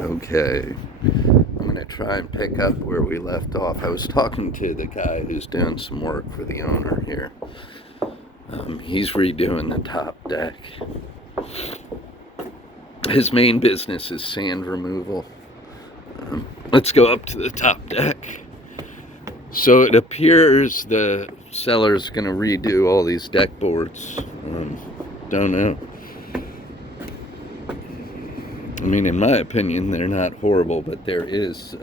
Okay, I'm gonna try and pick up where we left off. I was talking to the guy who's doing some work for the owner here. He's redoing the top deck. His main business is sand removal. Let's go up to the top deck. So it appears the seller's gonna redo all these deck boards. Don't know. I mean, in my opinion, they're not horrible, but there is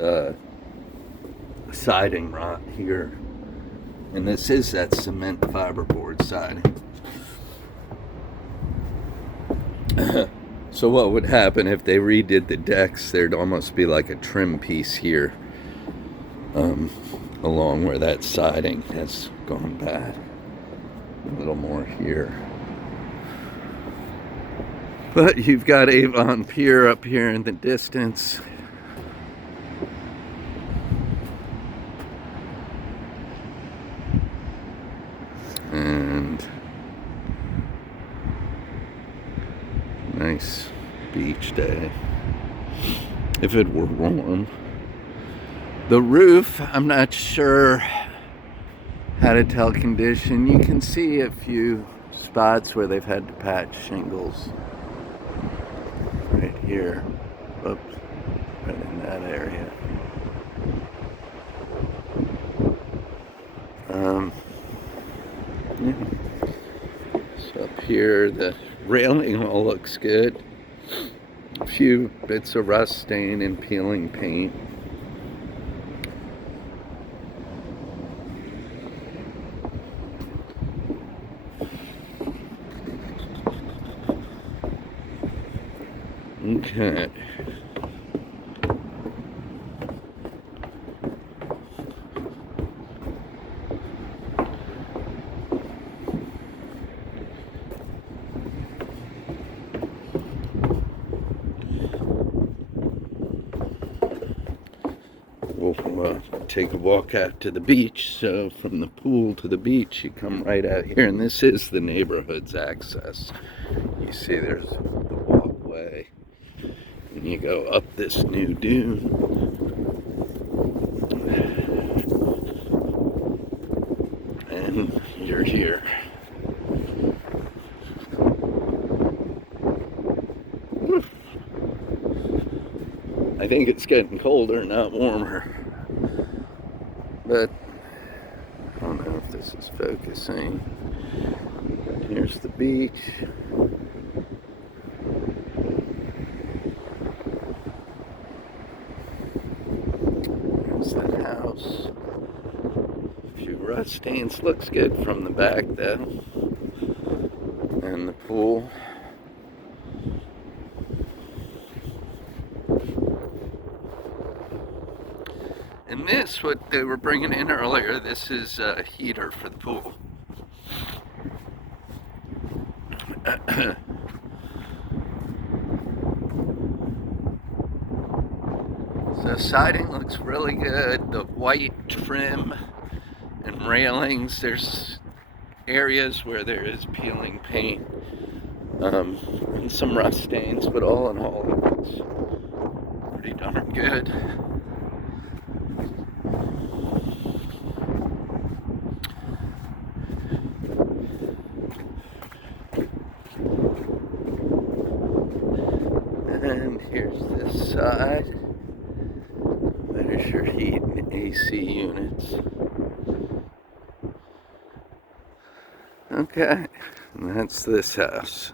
siding rot here. And this is that cement fiberboard siding. So what would happen if they redid the decks? There'd almost be like a trim piece here along where that siding has gone bad. A little more here. But you've got Avon Pier up here in the distance. And nice beach day. If it were warm. The roof, I'm not sure how to tell condition. You can see a few spots where they've had to patch shingles. Right here. Oops. Right in that area. Yeah. So up here, the railing all looks good. A few bits of rust stain and peeling paint. Okay. We'll take a walk out to the beach. So from the pool to the beach, you come right out here, and this is the neighborhood's access. You see there's the walkway, and you go up this new dune. And you're here. I think it's getting colder, not warmer. But I don't know if this is focusing. Here's the beach. There's that house. A few rust stains. Looks good from the back though. And the pool. And this, what they were bringing in earlier, this is a heater for the pool. So siding looks really good. The white trim and railings. There's areas where there is peeling paint and some rust stains, but all in all, it looks pretty darn good. And here's this side. There's your heat and AC units. Okay, and that's this house.